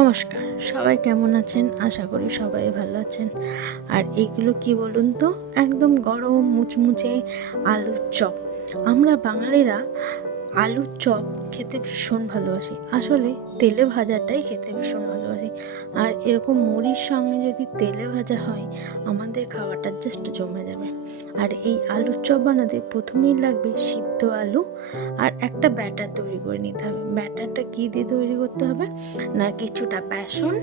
নমস্কার, সবাই কেমন আছেন? আশা করি সবাই ভালো আছেন। আর এইগুলো কি বলুন তো, একদম গরম মুচমুচে আলুর চপ। আমরা বাঙালিরা আলুর চপ খেতে ভীষণ ভালোবাসি। আসলে তেলে ভাজাটাই খেতে ভীষণ ভালোবাসি। আর এরকম মুড়ির সঙ্গে যদি তেলে ভাজা হয়, আমাদের খাওয়াটা জাস্ট জমে যাবে। আর এই আলুর চপ বানাতে প্রথমেই লাগবে সিদ্ধ আলু আর একটা ব্যাটার তৈরি করে নিতে হবে। ব্যাটারটা কী দিয়ে তৈরি করতে হবে না, কিছুটা বেসন,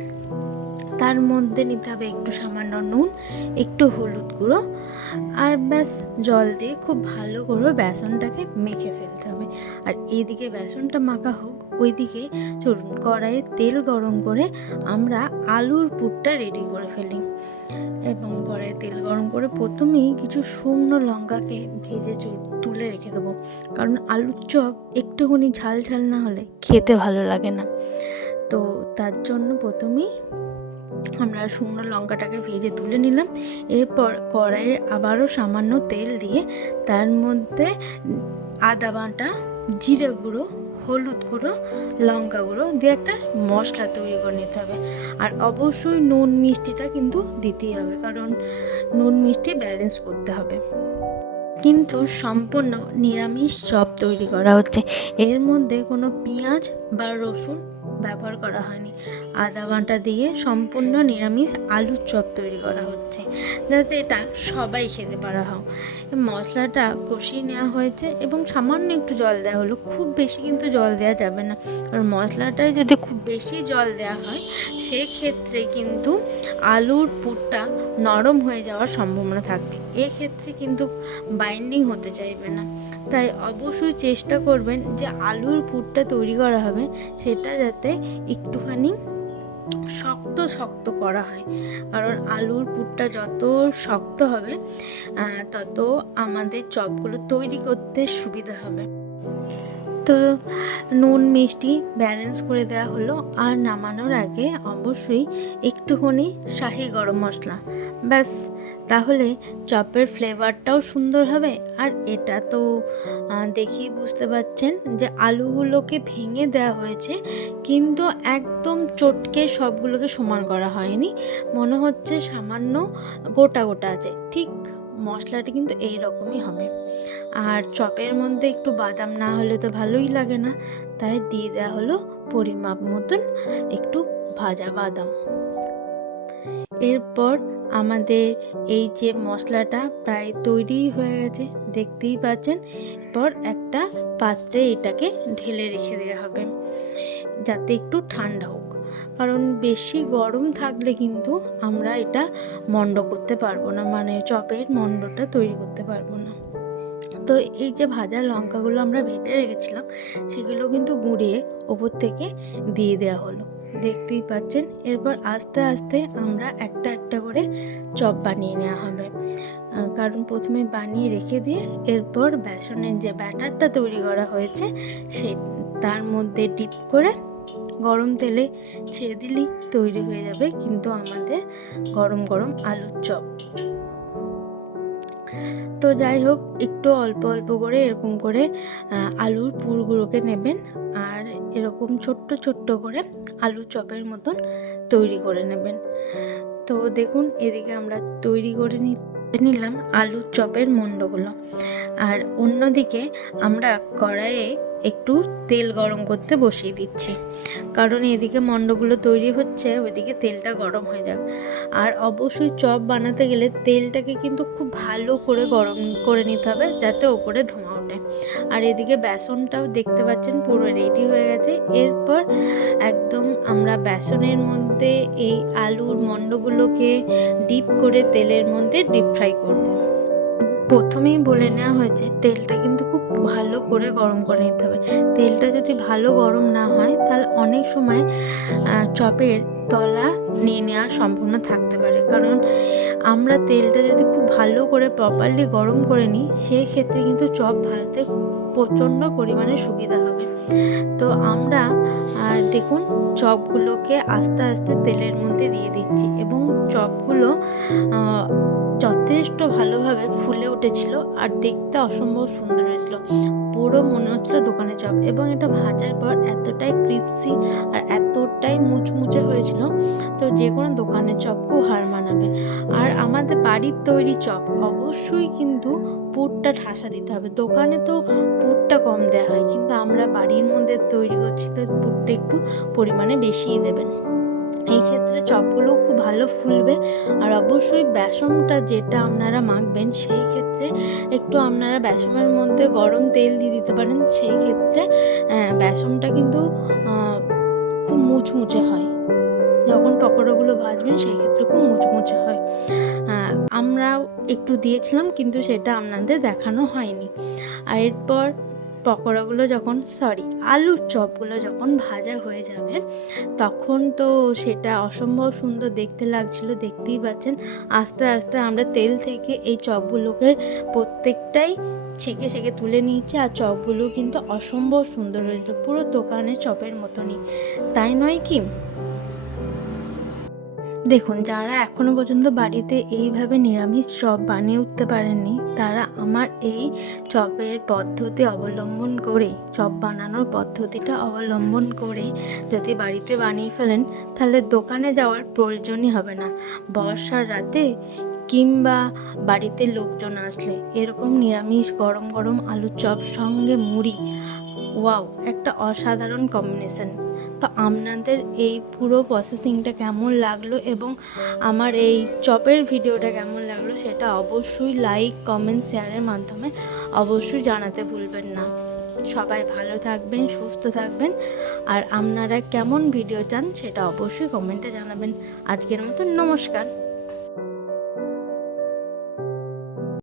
তার মধ্যে নিতে হবে একটু সামান্য নুন, একটু হলুদ গুঁড়ো, আর ব্যাস জল দিয়ে খুব ভালো করে বেসনটাকে মেখে ফেলতে হবে। আর এইদিকে বেসনটা মাখা হোক, ওইদিকে চলুন কড়াইয়ে তেল গরম করে আমরা আলুর পুরটা রেডি করে ফেলি। এবং কড়াইয়ে তেল গরম করে প্রথমেই কিছু শুকনো লঙ্কাকে ভেজে তুলে রেখে দেবো, কারণ আলুর চপ একটুখানি ঝাল ঝাল না হলে খেতে ভালো লাগে না। তো তার জন্য প্রথমেই আমরা শুকনো লঙ্কাটাকে ভেজে তুলে নিলাম। এরপর কড়াইয়ে আবারও সামান্য তেল দিয়ে তার মধ্যে আদা বাটা, জিরে গুঁড়ো, হলুদ গুঁড়ো, লঙ্কা গুঁড়ো দিয়ে একটা মশলা তৈরি করে নিতে হবে। আর অবশ্যই নুন মিষ্টিটা কিন্তু দিতেই হবে, কারণ নুন মিষ্টি ব্যালেন্স করতে হবে। কিন্তু সম্পূর্ণ নিরামিষ চপ তৈরি করা হচ্ছে, এর মধ্যে কোনো পেঁয়াজ বা রসুন ব্যবহার করা হয়নি। আদা বাটা দিয়ে সম্পূর্ণ নিরামিষ আলুর চপ তৈরি করা হচ্ছে, যাতে এটা সবাই খেতে পারা হোক। মশলাটা কষিয়ে নেওয়া হয়েছে এবং সামান্য একটু জল দেওয়া হলো, খুব বেশি কিন্তু জল দেওয়া যাবে না, কারণ মশলাটায় যদি খুব বেশি জল দেওয়া হয় সেক্ষেত্রে কিন্তু আলুর পুরটা নরম হয়ে যাওয়ার সম্ভাবনা থাকবে, এক্ষেত্রে কিন্তু বাইন্ডিং হতে চাইবে না। তাই অবশ্যই চেষ্টা করবেন যে আলুর পুরটা তৈরি করা হবে সেটা যাতে একটুখানি শক্ত শক্ত করা হয়, কারণ আলুর পুরটা যত শক্ত হবে তত আমাদের চপগুলো তৈরি করতে সুবিধা হবে। তো নুন মিষ্টি ব্যালেন্স করে দেওয়া হলো। আর নামানোর আগে অবশ্যই একটুখানি শাহি গরম মশলা, ব্যাস, তাহলে চপের ফ্লেভারটাও সুন্দর হবে। আর এটা তো দেখেই বুঝতে পারছেন যে আলুগুলোকে ভেঙে দেওয়া হয়েছে, কিন্তু একদম চটকে সবগুলোকে সমান করা হয়নি, মনে হচ্ছে সামান্য গোটা গোটা আছে। ঠিক মশলাটা কিন্তু এই রকমই হবে। আর চপের মধ্যে একটু বাদাম না হলে তো ভালোই লাগে না, তাই দিয়ে দেওয়া হলো পরিমাপ মতন একটু ভাজা বাদাম। এরপর আমাদের এই যে মশলাটা প্রায় তৈরি হয়ে গেছে, দেখতেই পাচ্ছেন। এরপর একটা পাত্রে এটাকে ঢেলে রেখে দেওয়া হবে যাতে একটু ঠান্ডা হোক, কারণ বেশি গরম থাকলে কিন্তু আমরা এটা মণ্ড করতে পারবো না, মানে চপের মণ্ডটা তৈরি করতে পারবো না। তো এই যে ভাজা লঙ্কাগুলো আমরা ভেজে রেখেছিলাম সেগুলো কিন্তু গুঁড়িয়ে ওপর থেকে দিয়ে দেওয়া হলো, দেখতেই পাচ্ছেন। এরপর আস্তে আস্তে আমরা একটা একটা করে চপ বানিয়ে নেওয়া হবে, কারণ প্রথমে বানিয়ে রেখে দিয়ে এরপর বেসনের যে ব্যাটারটা তৈরি করা হয়েছে সেই তার মধ্যে ডিপ করে গরম তেলে ছেড়ে দিলেই তৈরি হয়ে যাবে কিন্তু আমাদের গরম গরম আলুর চপ। তো যাই হোক, একটু অল্প অল্প করে এরকম করে আলুর পুরগুলোকে নেবেন আর এরকম ছোট্ট ছোট্ট করে আলু চপের মতন তৈরি করে নেবেন। তো দেখুন, এদিকে আমরা তৈরি করে নিলাম আলুর চপের মণ্ডগুলো। আর অন্যদিকে আমরা কড়াইয়ে একটু তেল গরম করতে বসিয়ে দিচ্ছি, কারণ এদিকে মণ্ডগুলো তৈরি হচ্ছে, ওইদিকে তেলটা গরম হয়ে যাবে। আর অবশ্যই চপ বানাতে গেলে তেলটাকে কিন্তু খুব ভালো করে গরম করে নিতে হবে যাতে ওপরে ধোঁয়া ওঠে। আর এদিকে বেসনটাও দেখতে পাচ্ছেন পুরো রেডি হয়ে গেছে। এরপর একদম আমরা বেসনের মধ্যে এই আলুর মণ্ডগুলোকে ডিপ করে তেলের মধ্যে ডিপ ফ্রাই করব। প্রথমেই বলে নেওয়া হয়েছে তেলটা কিন্তু খুব ভালো করে গরম করে নিতে হবে। তেলটা যদি ভালো গরম না হয় তাহলে অনেক সময় চপের তলা নিয়ে নেওয়ার সম্ভাবনা থাকতে পারে, কারণ আমরা তেলটা যদি খুব ভালো করে প্রপারলি গরম করে নিই সেক্ষেত্রে কিন্তু চপ ভাজতে প্রচণ্ড পরিমাণে সুবিধা হবে। তো আমরা দেখুন চপগুলোকে আস্তে আস্তে তেলের মধ্যে দিয়ে দিচ্ছি এবং চপগুলো যথেষ্ট ভালোভাবে ফুলে উঠেছিল আর দেখতে অসম্ভব সুন্দর হয়েছিল, পুরো মনে হচ্ছিল দোকানে চপ। এবং এটা ভাজার পর এতটাই ক্রিপসি আর এতটাই মুচমুচে হয়েছিল। তো যে কোনো দোকানের চপকেও হার মানাবে। আর আমাদের বাড়ির তৈরি চপ অবশ্যই কিন্তু পুরটা ঠাসা দিতে হবে। দোকানে তো পুরটা কম দেওয়া হয়, কিন্তু আমরা বাড়ির মধ্যে তৈরি করছি, তো পুরটা একটু পরিমাণে বেশিই দেবেন। এই ক্ষেত্রে চপগুলোও খুব ভালো ফুলবে। আর অবশ্যই বেসনটা যেটা আপনারা মাখবেন সেই ক্ষেত্রে একটু আপনারা বেসনের মধ্যে গরম তেল দিয়ে দিতে পারেন। সেই ক্ষেত্রে বেসনটা কিন্তু খুব মুচমুচে হয়। যখন পকোড়াগুলো ভাজবেন সেই ক্ষেত্রে খুব মুচমুচে হয়। আমরাও একটু দিয়েছিলাম, কিন্তু সেটা আপনাদের দেখানো হয়নি। আর এরপর আলুর চপগুলো যখন ভাজা হয়ে যাবে তখন তো সেটা অসম্ভব সুন্দর দেখতে লাগছিল, দেখতেই পাচ্ছেন। আস্তে আস্তে আমরা তেল থেকে এই চপগুলোকে প্রত্যেকটাই ছেঁকে ছেঁকে তুলে নিয়েছি। আর চপগুলো কিন্তু অসম্ভব সুন্দর হয়েছিল, পুরো দোকানের চপের মতনই, তাই নয় কি? দেখুন, যারা এখনও পর্যন্ত বাড়িতে এইভাবে নিরামিষ চপ বানিয়ে উঠতে পারেননি, তারা আমার এই চপের পদ্ধতি অবলম্বন করে, চপ বানানোর পদ্ধতিটা অবলম্বন করে যদি বাড়িতে বানিয়ে ফেলেন, তাহলে দোকানে যাওয়ার প্রয়োজনই হবে না। বর্ষার রাতে কিংবা বাড়িতে লোকজন আসলে এরকম নিরামিষ গরম গরম আলুর চপ সঙ্গে মুড়ি, ওয়াও, একটা অসাধারণ কম্বিনেশন। তো আপনাদের এই পুরো প্রসেসিংটা কেমন লাগলো এবং আমার এই চপের ভিডিওটা কেমন লাগলো সেটা অবশ্যই লাইক, কমেন্ট, শেয়ারের মাধ্যমে অবশ্যই জানাতে ভুলবেন না। সবাই ভালো থাকবেন, সুস্থ থাকবেন। আর আপনারা কেমন ভিডিও চান সেটা অবশ্যই কমেন্টে জানাবেন। আজকের মতো নমস্কার।